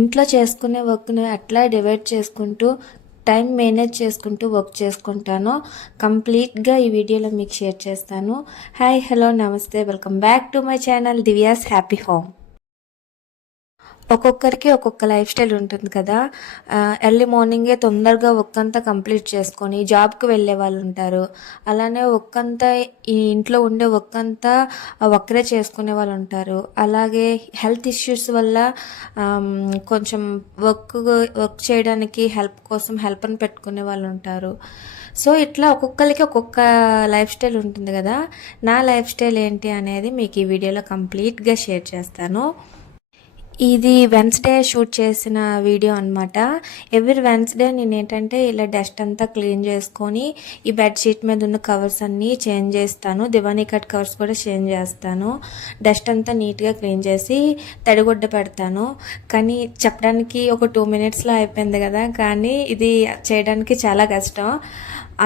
ఇంట్లో చేసుకునే వర్క్ని అట్లా డివైడ్ చేసుకుంటూ టైం మేనేజ్ చేసుకుంటూ వర్క్ చేసుకుంటాను. కంప్లీట్గా ఈ వీడియోలో మీకు షేర్ చేస్తాను. హాయ్, హలో, నమస్తే, welcome back to my channel Divya's happy home. ఒక్కొక్కరికి ఒక్కొక్క లైఫ్ స్టైల్ ఉంటుంది కదా. ఎర్లీ మార్నింగే తొందరగా వర్క్ అంతా కంప్లీట్ చేసుకొని జాబ్కి వెళ్ళే వాళ్ళు ఉంటారు. అలానే వర్క్ అంతా ఈ ఇంట్లో ఉండే వర్క్ అంతా ఒక్కరే చేసుకునే వాళ్ళు ఉంటారు. అలాగే హెల్త్ ఇష్యూస్ వల్ల కొంచెం వర్క్ చేయడానికి హెల్ప్ కోసం హెల్ప్ని పెట్టుకునే వాళ్ళు ఉంటారు. సో ఇట్లా ఒక్కొక్కరికి ఒక్కొక్క లైఫ్ స్టైల్ ఉంటుంది కదా. నా లైఫ్ స్టైల్ ఏంటి అనేది మీకు ఈ వీడియోలో కంప్లీట్గా షేర్ చేస్తాను. ఇది వెన్స్డే షూట్ చేసిన వీడియో అనమాట. ఎవ్రీ వెన్స్డే నేను ఏంటంటే ఇలా డస్ట్ అంతా క్లీన్ చేసుకొని ఈ బెడ్షీట్ మీద ఉన్న కవర్స్ అన్నీ చేంజ్ చేస్తాను. దివానీ కట్ కవర్స్ కూడా చేంజ్ చేస్తాను. డస్ట్ అంతా నీట్గా క్లీన్ చేసి తడిగుడ్డ పెడతాను. కానీ చెప్పడానికి ఒక 2 minutesలో అయిపోయింది కదా, కానీ ఇది చేయడానికి చాలా కష్టం.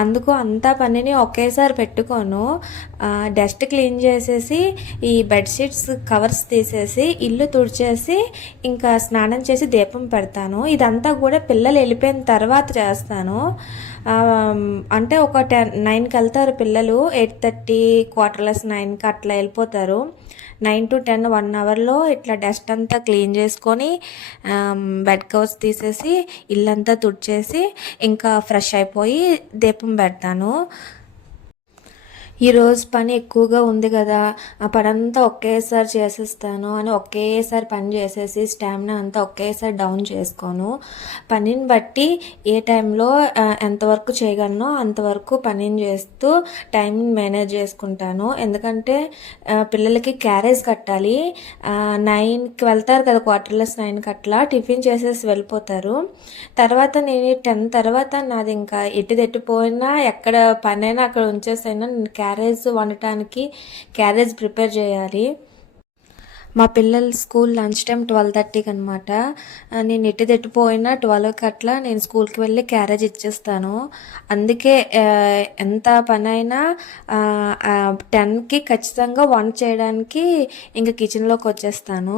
అందుకు అంతా పనిని ఒకేసారి పెట్టుకోను. డస్ట్ క్లీన్ చేసేసి ఈ బెడ్షీట్స్ కవర్స్ తీసేసి ఇల్లు తుడిచేసి ఇంకా స్నానం చేసి దీపం పెడతాను. ఇదంతా కూడా పిల్లలు వెళ్ళిపోయిన తర్వాత చేస్తాను. అంటే ఒక 9కి వెళ్తారు పిల్లలు. 8:30 9కి అట్లా వెళ్ళిపోతారు. 9 to 10 1 అవర్లో ఇట్లా డస్ట్ అంతా క్లీన్ చేసుకొని బెడ్ కవర్స్ తీసేసి ఇల్లంతా తుడిచేసి ఇంకా ఫ్రెష్ అయిపోయి దీపం పెడతాను. ఈరోజు పని ఎక్కువగా ఉంది కదా, ఆ పని అంతా ఒకేసారి చేసేస్తాను అని ఒకేసారి పని చేసేసి స్టామినా అంతా ఒకేసారి డౌన్ చేసుకోను. పనిని బట్టి ఏ టైంలో ఎంతవరకు చేయగలనో అంతవరకు పనిని చేస్తూ టైంని మేనేజ్ చేసుకుంటాను. ఎందుకంటే పిల్లలకి క్యారేజ్ కట్టాలి. 9కి వెళ్తారు కదా, 9:15 అట్లా టిఫిన్ చేసేసి వెళ్ళిపోతారు. తర్వాత నేను 10 తర్వాత నాది ఇంకా ఎట్టిపోయినా ఎక్కడ పనైనా అక్కడ ఉంచేసైనా నేను క్యారేజ్ వండటానికి క్యారేజ్ ప్రిపేర్ చేయాలి. మా పిల్లల స్కూల్ లంచ్ టైం 12:30కి అనమాట. నేను ఎట్టిపోయినా 12కి అట్లా నేను స్కూల్కి వెళ్ళి క్యారేజ్ ఇచ్చేస్తాను. అందుకే ఎంత పని అయినా 10కి ఖచ్చితంగా వంట చేయడానికి ఇంకా కిచెన్లోకి వచ్చేస్తాను.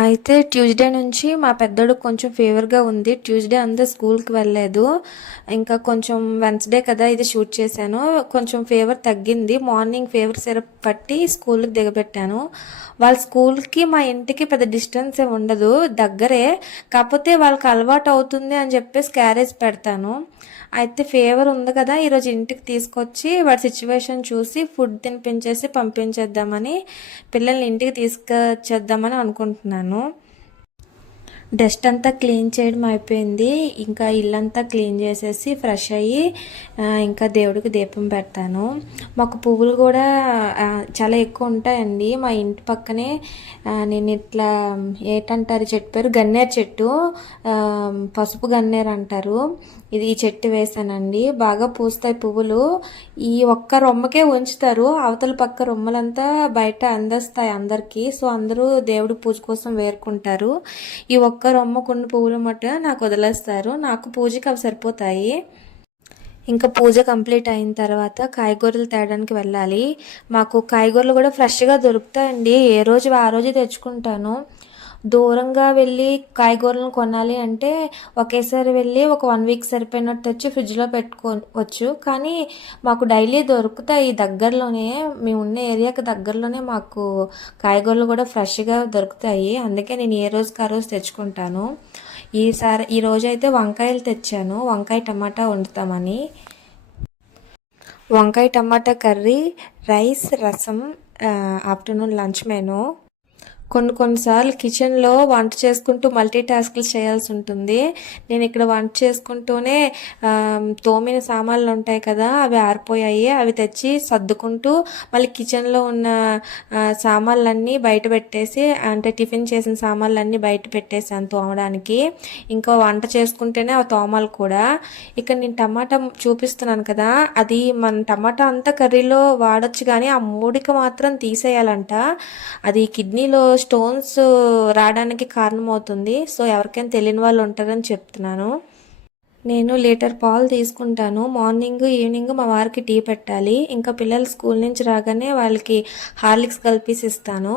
అయితే ట్యూస్డే నుంచి మా పెద్దోడు కొంచెం ఫీవర్గా ఉంది. ట్యూస్డే అంతా స్కూల్కి వెళ్ళలేదు. ఇంకా కొంచెం వెన్స్డే కదా ఇది షూట్ చేశాను. కొంచెం ఫీవర్ తగ్గింది. మార్నింగ్ ఫీవర్ సిరప్ పట్టి స్కూల్కి దిగబెట్టాను. వాళ్ళ స్కూల్కి మా ఇంటికి పెద్ద డిస్టెన్స్ ఏమి ఉండదు, దగ్గరే. కాకపోతే వాళ్ళకి అలవాటు అవుతుంది అని చెప్పేసి క్యారేజ్ పెడతాను. అయితే ఫీవర్ ఉంది కదా, ఈరోజు ఇంటికి తీసుకొచ్చి వాడి సిచ్యువేషన్ చూసి ఫుడ్ తినిపించేసి పంపించేద్దామని, పిల్లల్ని ఇంటికి తీసుకొచ్చేద్దామని అనుకుంటున్నాను. డస్ట్ అంతా క్లీన్ చేయడం అయిపోయింది. ఇంకా ఇల్లంతా క్లీన్ చేసేసి ఫ్రెష్ అయ్యి ఇంకా దేవుడికి దీపం పెడతాను. మాకు పువ్వులు కూడా చాలా ఎక్కువ ఉంటాయండి. మా ఇంటి పక్కనే నేను ఇట్లా ఏటంటారు చెట్టు పేరు, గన్నేరు చెట్టు, పసుపు గన్నేరు అంటారు. ఈ చెట్టు వేసానండి. బాగా పూస్తాయి పువ్వులు. ఈ ఒక్క రొమ్మకే ఉంచుతారు, అవతల పక్క రొమ్మలంతా బయట అందేస్తాయి అందరికీ. సో అందరూ దేవుడి పూజ కోసం వేరుకుంటారు. ఈ ఒక్క రొమ్మకున్న పువ్వులు మట్టుగా నాకు వదిలేస్తారు. నాకు పూజకి అవి సరిపోతాయి. ఇంకా పూజ కంప్లీట్ అయిన తర్వాత కాయగూరలు తేయడానికి వెళ్ళాలి. మాకు కాయగూరలు కూడా ఫ్రెష్గా దొరుకుతాయండి. ఏ రోజు ఆ రోజు తెచ్చుకుంటాను. దూరంగా వెళ్ళి కాయగూరలను కొనాలి అంటే ఒకేసారి వెళ్ళి ఒక 1 week సరిపోయినట్టు వచ్చి ఫ్రిడ్జ్లో పెట్టుకోవచ్చు. కానీ మాకు డైలీ దొరుకుతాయి దగ్గరలోనే. మేము ఉన్న ఏరియాకి దగ్గరలోనే మాకు కాయగూరలు కూడా ఫ్రెష్గా దొరుకుతాయి. అందుకే నేను ఏ రోజుకి ఆ రోజు తెచ్చుకుంటాను. ఈ రోజు అయితే వంకాయలు తెచ్చాను. వంకాయ టమాటా వండుతామని. వంకాయ టమాటా కర్రీ, రైస్, రసం ఆఫ్టర్నూన్ లంచ్ మెనూ. కొన్నిసార్లు కిచెన్లో వంట చేసుకుంటూ మల్టీ టాస్క్లు చేయాల్సి ఉంటుంది. నేను ఇక్కడ వంట చేసుకుంటూనే తోమిన సామాన్లు ఉంటాయి కదా, అవి ఆరిపోయాయి. అవి తెచ్చి సర్దుకుంటూ మళ్ళీ కిచెన్లో ఉన్న సామాన్లన్నీ బయట పెట్టేసి, అంటే టిఫిన్ చేసిన సామాన్లన్నీ బయట పెట్టేసాను తోమడానికి. ఇంకా వంట చేసుకుంటేనే ఆ తోమాలు కూడా. ఇక్కడ నేను టమాటా చూపిస్తున్నాను కదా, అది మన టమాటా అంతా కర్రీలో వాడచ్చు, కానీ ఆ మూడిక మాత్రం తీసేయాలంట. అది కిడ్నీలో స్టోన్స్ రావడానికి కారణమవుతుంది. సో ఎవరికైనా తెలియని వాళ్ళు ఉంటారని చెప్తున్నాను. నేను లీటర్ పాలు తీసుకుంటాను. మార్నింగ్, ఈవినింగ్ మా వారికి టీ పెట్టాలి. ఇంకా పిల్లలు స్కూల్ నుంచి రాగానే వాళ్ళకి హార్లిక్స్ కలిపేసి ఇస్తాను.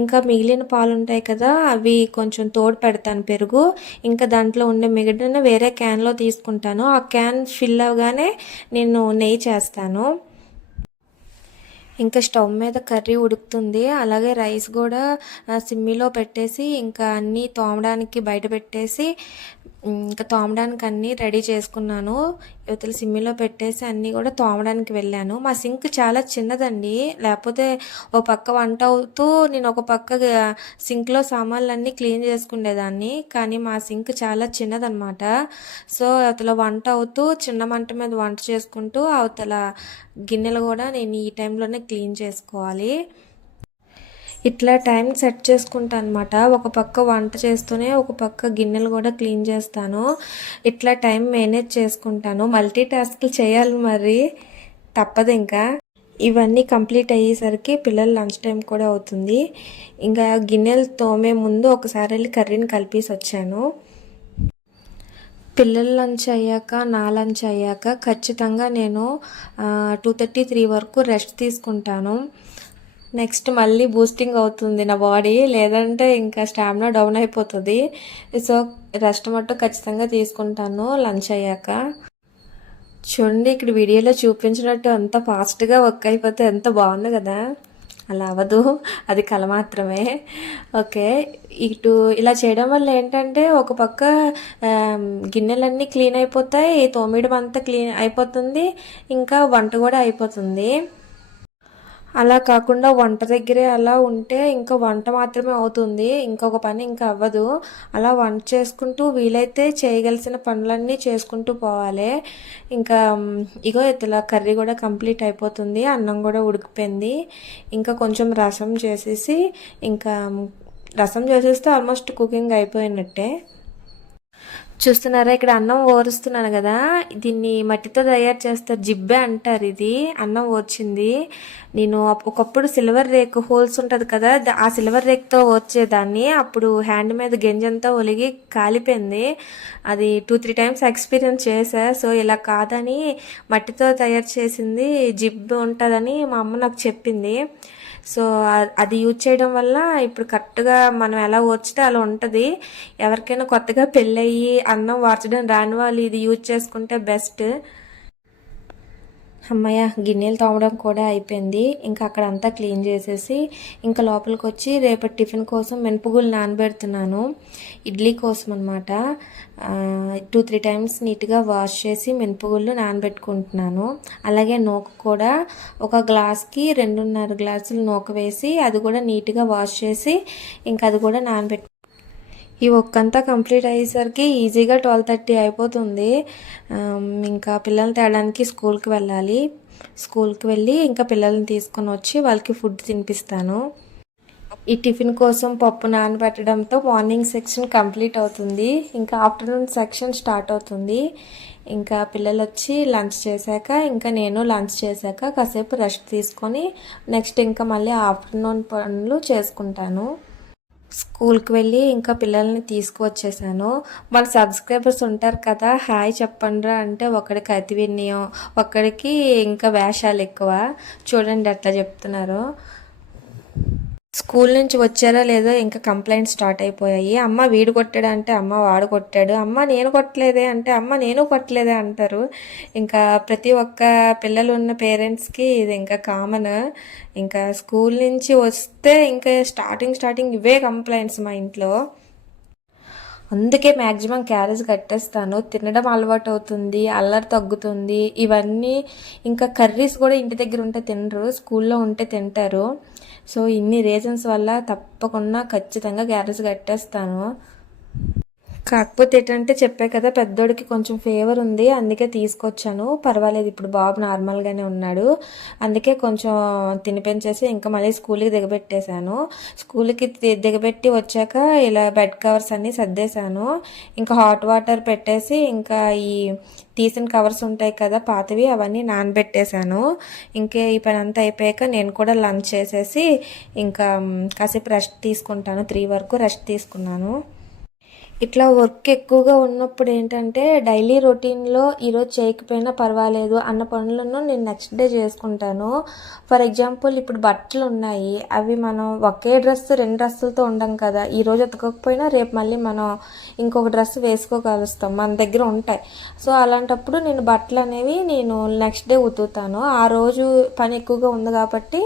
ఇంకా మిగిలిన పాలు ఉంటాయి కదా, అవి కొంచెం తోడు పెడతాను పెరుగు. ఇంకా దాంట్లో ఉండే మిగిలిన వేరే క్యాన్లో తీసుకుంటాను. ఆ క్యాన్ ఫిల్ అవ్వగానే నేను నెయ్యి చేస్తాను. ఇంకా స్టవ్ మీద కర్రీ ఉడుకుతుంది. అలాగే రైస్ కూడా సిమ్మిలో పెట్టేసి ఇంకా అన్నీ తోమడానికి బయట పెట్టేసి ఇంకా తోమడానికి అన్నీ రెడీ చేసుకున్నాను. యువతల సిమ్మిలో పెట్టేసి అన్నీ కూడా తోమడానికి వెళ్ళాను. మా సింక్ చాలా చిన్నదండి. లేకపోతే ఒక పక్క వంట అవుతూ నేను ఒక పక్క సింక్లో సామాన్లన్నీ క్లీన్ చేసుకునేదాన్ని. కానీ మా సింక్ చాలా చిన్నదనమాట. సో అవతల వంట అవుతూ చిన్న మంట మీద వంట చేసుకుంటూ అవతల గిన్నెలు కూడా నేను ఈ టైంలోనే క్లీన్ చేసుకోవాలి. ఇట్లా టైం సెట్ చేసుకుంటాను అనమాట. ఒక పక్క వంట చేస్తూనే ఒక పక్క గిన్నెలు కూడా క్లీన్ చేస్తాను. ఇట్లా టైం మేనేజ్ చేసుకుంటాను. మల్టీ టాస్క్లు చేయాలి మరి, తప్పదు ఇంకా. ఇవన్నీ కంప్లీట్ అయ్యేసరికి పిల్లల లంచ్ టైం కూడా అవుతుంది. ఇంకా గిన్నెలు తోమే ముందు ఒకసారి వెళ్ళి కర్రీని కలిపేసి వచ్చాను. పిల్లల లంచ్ అయ్యాక, నా లంచ్ అయ్యాక ఖచ్చితంగా నేను 2:30-3 వరకు రెస్ట్ తీసుకుంటాను. నెక్స్ట్ మళ్ళీ బూస్టింగ్ అవుతుంది నా బాడీ, లేదంటే ఇంకా స్టామినా డౌన్ అయిపోతుంది. సో రెస్ట్ మట్టు ఖచ్చితంగా తీసుకుంటాను లంచ్ అయ్యాక. చూడండి, ఇక్కడ వీడియోలో చూపించినట్టు అంత ఫాస్ట్గా వర్క్ అయిపోతే ఎంత బాగుంది కదా. అలా అవ్వదు, అది కళ మాత్రమే. ఓకే, ఇటు ఇలా చేయడం వల్ల ఏంటంటే ఒక పక్క గిన్నెలన్నీ క్లీన్ అయిపోతాయి, తోమిడం అంతా క్లీన్ అయిపోతుంది, ఇంకా వంట కూడా అయిపోతుంది. అలా కాకుండా వంట దగ్గరే అలా ఉంటే ఇంకా వంట మాత్రమే అవుతుంది, ఇంకొక పని ఇంకా అవ్వదు. అలా వంట చేసుకుంటూ వీలైతే చేయగలిసిన పనులన్నీ చేసుకుంటూ పోవాలి. ఇంకా ఇగో ఇట్లా కర్రీ కూడా కంప్లీట్ అయిపోతుంది, అన్నం కూడా ఉడికిపోయింది. ఇంకా కొంచెం రసం చేసేసి ఇంకా రసం చేసేస్తే ఆల్మోస్ట్ కుకింగ్ అయిపోయినట్టే. చూస్తున్నారా, ఇక్కడ అన్నం ఓరుస్తున్నాను కదా, దీన్ని మట్టితో తయారు చేస్తారు, జిబ్బే అంటారు. ఇది అన్నం ఓర్చింది. నేను ఒకప్పుడు సిల్వర్ రేక్ హోల్స్ ఉంటుంది కదా, ఆ సిల్వర్ రేక్తో ఓర్చేదాన్ని. అప్పుడు హ్యాండ్ మీద గెంజంతా ఒలిగి కాలిపోయింది. అది 2-3 టైమ్స్ ఎక్స్పీరియన్స్ చేశా. సో ఇలా కాదని మట్టితో తయారు చేసింది జిబ్బు ఉంటుందని మా అమ్మ నాకు చెప్పింది. సో అది యూజ్ చేయడం వల్ల ఇప్పుడు కరెక్ట్గా మనం ఎలా వచ్చితే అలా ఉంటుంది. ఎవరికైనా కొత్తగా పెళ్ళయ్యి అన్నం వార్చడం రాని వాళ్ళు ఇది యూజ్ చేసుకుంటే బెస్ట్. అమ్మయ్య, గిన్నెలు తోమడం కూడా అయిపోయింది. ఇంకా అక్కడ అంతా క్లీన్ చేసేసి ఇంకా లోపలికి వచ్చి రేపటి టిఫిన్ కోసం మినపగుళ్ళు నానబెడుతున్నాను. ఇడ్లీ కోసం అనమాట. 2-3 టైమ్స్ నీట్గా వాష్ చేసి మినపగుళ్ళు నానబెట్టుకుంటున్నాను. అలాగే నూక కూడా ఒక గ్లాస్కి 2.5 గ్లాసులు నూక వేసి అది కూడా నీట్గా వాష్ చేసి ఇంకా అది కూడా నానబెట్టు. ఈ ఒక్కంతా కంప్లీట్ అయ్యేసరికి ఈజీగా 12:30 అయిపోతుంది. ఇంకా పిల్లల్ని తేడానికి స్కూల్కి వెళ్ళాలి. స్కూల్కి వెళ్ళి ఇంకా పిల్లల్ని తీసుకొని వచ్చి వాళ్ళకి ఫుడ్ తినిపిస్తాను. ఈ టిఫిన్ కోసం పప్పు నానబెట్టడంతో మార్నింగ్ సెక్షన్ కంప్లీట్ అవుతుంది. ఇంకా ఆఫ్టర్నూన్ సెక్షన్ స్టార్ట్ అవుతుంది. ఇంకా పిల్లలు వచ్చి లంచ్ చేశాక ఇంకా నేను లంచ్ చేశాక కాసేపు రెస్ట్ తీసుకొని నెక్స్ట్ ఇంకా మళ్ళీ ఆఫ్టర్నూన్ పనులు చేసుకుంటాను. స్కూల్కి వెళ్ళి ఇంకా పిల్లల్ని తీసుకువచ్చేసాను. మన సబ్స్క్రైబర్స్ ఉంటారు కదా, హాయ్ చెప్పండిరా అంటే ఒకడికి అతి వినయం, ఒకడికి ఇంకా వేషాలు ఎక్కువ. చూడండి ఎట్లా చెప్తున్నారు. స్కూల్ నుంచి వచ్చారో లేదో ఇంకా కంప్లైంట్స్ స్టార్ట్ అయిపోయాయి. అమ్మ వీడు కొట్టాడు అంటే అమ్మ వాడు కొట్టాడు, అమ్మ నేను కొట్టలేదే అంటే అమ్మ నేను కొట్టలేదే అంటారు. ఇంకా ప్రతి ఒక్క పిల్లలు ఉన్న పేరెంట్స్కి ఇది ఇంకా కామన్. ఇంకా స్కూల్ నుంచి వస్తే ఇంకా స్టార్టింగ్ ఇవే కంప్లైంట్స్ మా ఇంట్లో. అందుకే మ్యాక్సిమం క్యారేజ్ కట్టేస్తాను. తినడం అలవాటు అవుతుంది, అల్లరి తగ్గుతుంది. ఇవన్నీ ఇంకా కర్రీస్ కూడా ఇంటి దగ్గర ఉంటే తినరు, స్కూల్లో ఉంటే తింటారు. సో ఇన్ని రీజన్స్ వల్ల తప్పకుండా ఖచ్చితంగా క్యారేజ్ కట్టేస్తాను. కాకపోతే ఏంటంటే చెప్పే కదా, పెద్దోడికి కొంచెం ఫీవర్ ఉంది, అందుకే తీసుకొచ్చాను. పర్వాలేదు, ఇప్పుడు బాబు నార్మల్గానే ఉన్నాడు. అందుకే కొంచెం తినిపించేసి ఇంకా మళ్ళీ స్కూల్కి దిగబెట్టేశాను. స్కూల్కి దిగబెట్టి వచ్చాక ఇలా బెడ్ కవర్స్ అన్నీ సర్దేశాను. ఇంకా హాట్ వాటర్ పెట్టేసి ఇంకా ఈ తీసిన కవర్స్ ఉంటాయి కదా పాతవి, అవన్నీ నానబెట్టేశాను. ఇంకే ఈ పని అంతా అయిపోయాక నేను కూడా లంచ్ చేసేసి ఇంకా కాసేపు రెస్ట్ తీసుకుంటాను. 3 వరకు రెస్ట్ తీసుకున్నాను. ఇట్లా వర్క్ ఎక్కువగా ఉన్నప్పుడు ఏంటంటే డైలీ రొటీన్‌లో ఈరోజు చేయకపోయినా పర్వాలేదు అన్న పనులను నేను నెక్స్ట్ డే చేసుకుంటాను. ఫర్ ఎగ్జాంపుల్ ఇప్పుడు బట్టలున్నాయి. అవి మనం ఒకే డ్రెస్ 2 డ్రెస్సులతో ఉండం కదా! ఈరోజు ఉతకకపోయినా రేపు మళ్ళీ మనం ఇంకొక డ్రెస్ వేసుకోగలుస్తాం. మన దగ్గర ఉంటాయి. సో, అలాంటప్పుడు నేను బట్టలనేవి నేను నెక్స్ట్ డే ఉతుకుతాను. ఆ రోజు పని ఎక్కువగా ఉంది కాబట్టి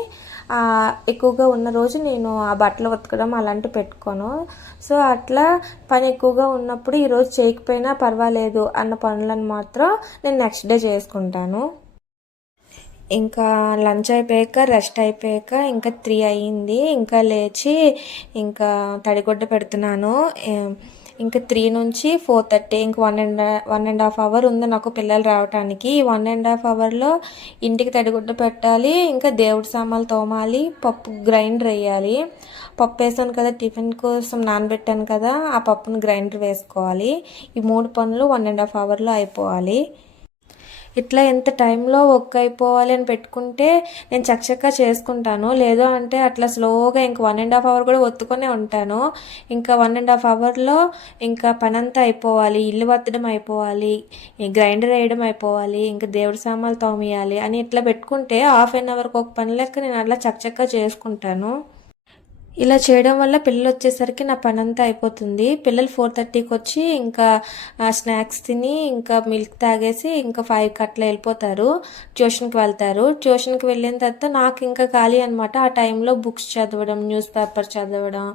ఎక్కువగా ఉన్న రోజు నేను ఆ బట్టలు ఉతకడం అలాంటివి పెట్టుకోను. సో, అట్లా పని ఎక్కువగా ఉన్నప్పుడు ఈరోజు చేయకపోయినా పర్వాలేదు అన్న పనులను మాత్రం నేను నెక్స్ట్ డే చేసుకుంటాను. ఇంకా లంచ్ అయిపోయాక రెస్ట్ అయిపోయాక ఇంకా 3 అయ్యింది. ఇంకా లేచి ఇంకా తడిగుడ్డ పెడుతున్నాను. ఇంకా 3 నుంచి 4:30 ఇంక 1.5 అవర్ ఉంది నాకు పిల్లలు రావటానికి. ఈ 1.5 అవర్లో ఇంటికి తడిగుడ్డ పెట్టాలి, ఇంకా దేవుడి సామాన్లు తోమాలి, పప్పు గ్రైండర్ వేయాలి. పప్పు వేసాను కదా, టిఫిన్ కోసం నానబెట్టాను కదా, ఆ పప్పును గ్రైండర్ వేసుకోవాలి. ఈ 3 పనులు 1.5 అవర్లో అయిపోవాలి. ఇట్లా ఎంత టైంలో వర్క్ అయిపోవాలి అని పెట్టుకుంటే నేను చకచకా చేసుకుంటాను. లేదు అంటే అట్లా స్లోగా ఇంక 1.5 అవర్ కూడా ఒత్తుకొనే ఉంటాను. ఇంకా 1.5 అవర్లో ఇంకా పనంతా అయిపోవాలి, ఇల్లు వత్తడం అయిపోవాలి, గ్రైండర్ వేయడం అయిపోవాలి, ఇంకా దేవుడి సామాన్లు తోమేయాలి అని ఇట్లా పెట్టుకుంటే హాఫ్ అన్ అవర్కి ఒక పని లెక్క నేను అట్లా చకచకా చేసుకుంటాను. ఇలా చేయడం వల్ల పిల్లలు వచ్చేసరికి నా పనంతా అయిపోతుంది. పిల్లలు 4:30కి వచ్చి ఇంకా స్నాక్స్ తిని ఇంకా మిల్క్ తాగేసి ఇంకా 5కి అట్లా వెళ్ళిపోతారు. ట్యూషన్కి వెళ్తారు. ట్యూషన్కి వెళ్ళిన తర్వాత నాకు ఇంకా ఖాళీ అనమాట. ఆ టైంలో బుక్స్ చదవడం, న్యూస్ పేపర్ చదవడం,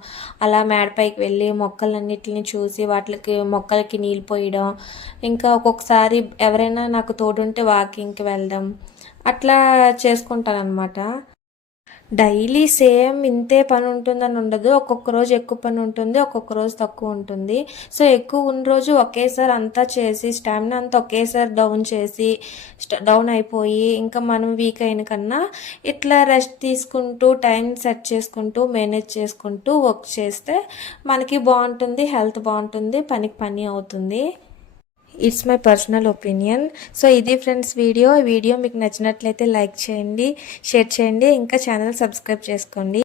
అలా మేడపైకి వెళ్ళి మొక్కలన్నిటిని చూసి వాటికి మొక్కలకి నీళ్ళు పోయడం, ఇంకా ఒక్కొక్కసారి ఎవరైనా నాకు తోడుంటే వాకింగ్కి వెళ్ళడం అట్లా చేసుకుంటానన్నమాట. డైలీ సేమ్ ఇంతే పని ఉంటుందని ఉండదు. ఒక్కొక్క రోజు ఎక్కువ పని ఉంటుంది, ఒక్కొక్క రోజు తక్కువ ఉంటుంది. సో, ఎక్కువ ఉన్న రోజు ఒకేసారి అంతా చేసి స్టామినా అంతా ఒకేసారి డౌన్ చేసి డౌన్ అయిపోయి ఇంకా మనం వీక్ అయిన కన్నా ఇట్లా రెస్ట్ తీసుకుంటూ టైం సెట్ చేసుకుంటూ మేనేజ్ చేసుకుంటూ వర్క్ చేస్తే మనకి బాగుంటుంది, హెల్త్ బాగుంటుంది, పనికి పని అవుతుంది. It's my personal opinion. So, ఇది ఫ్రెండ్స్ వీడియో మీకు నచ్చినట్లయితే లైక్ చేయండి, షేర్ చేయండి, ఇంకా ఛానల్ సబ్స్క్రైబ్ చేసుకోండి.